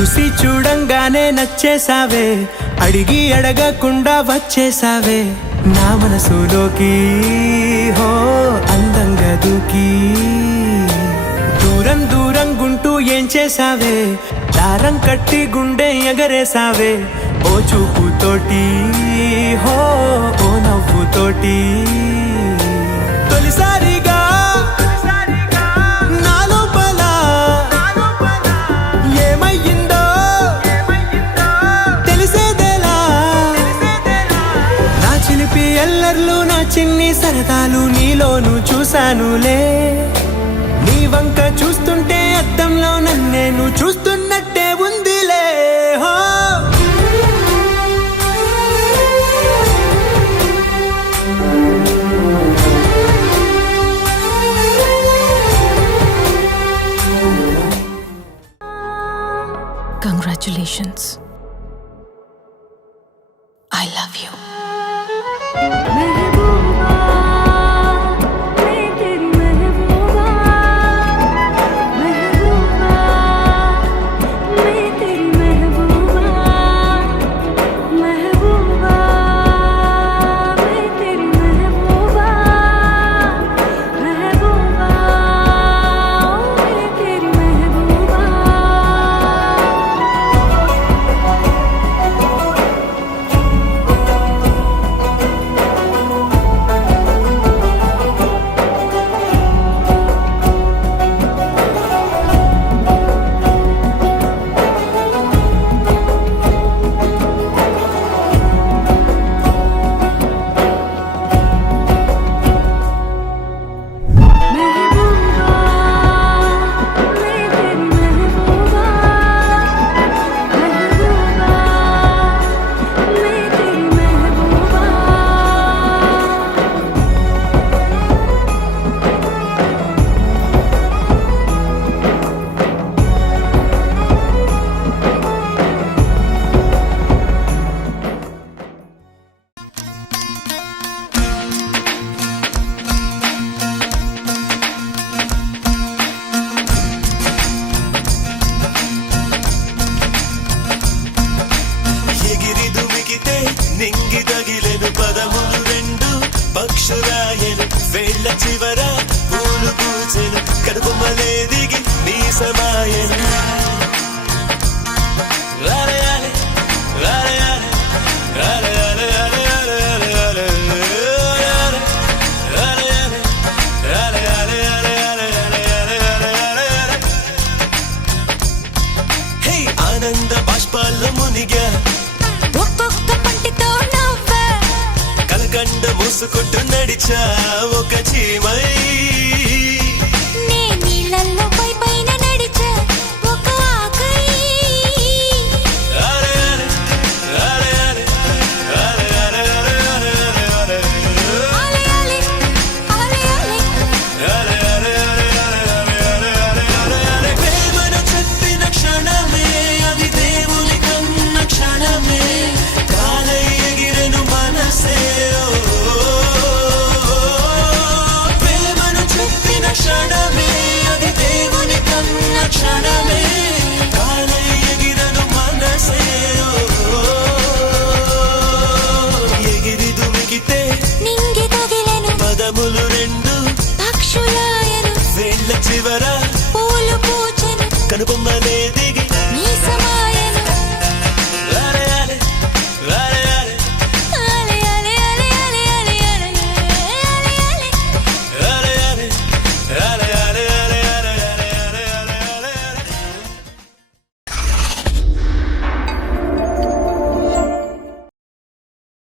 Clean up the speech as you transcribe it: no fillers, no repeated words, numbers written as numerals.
చూసి చూడంగానే నచ్చేసావే, అడిగి అడగకుండా వచ్చేసావే నా మనసులోకి. హో అందంగా దూకి దూరం దూరం గుంటూ ఏం చేసావే, దారం కట్టి గుండె ఎగరేసావే ఓ చూపుతోటి. హో ఓ నవ్వుతోటి తొలిసారిగా నా లోపల ఏమయ్యిందో తెలిసేదేలా. నా చిలిపి ఎల్లర్లు నా చిన్ని సరదాలు నీలోను చూశానులే. నీ వంక చూస్తుంటే అద్దంలో నన్నేను చూస్తున్నట్టే ఉందిలే. హో Congratulations. I love you. నింగి తగిలెను పదములు రెండు పక్షురాయను వేళ్ళ చివర పూలు పూచెను కడుపుమలే దిగి నీ సమాయను. రాలయాలే రాలయాలే రాలయాలే రాలయాలే రాలయాలే రాలయాలే రాలయాలే. హే ఆనంద బాష్పాల్లో మునిగా కలకండ మూసుకుంటూ నడిచా ఒక చీమై.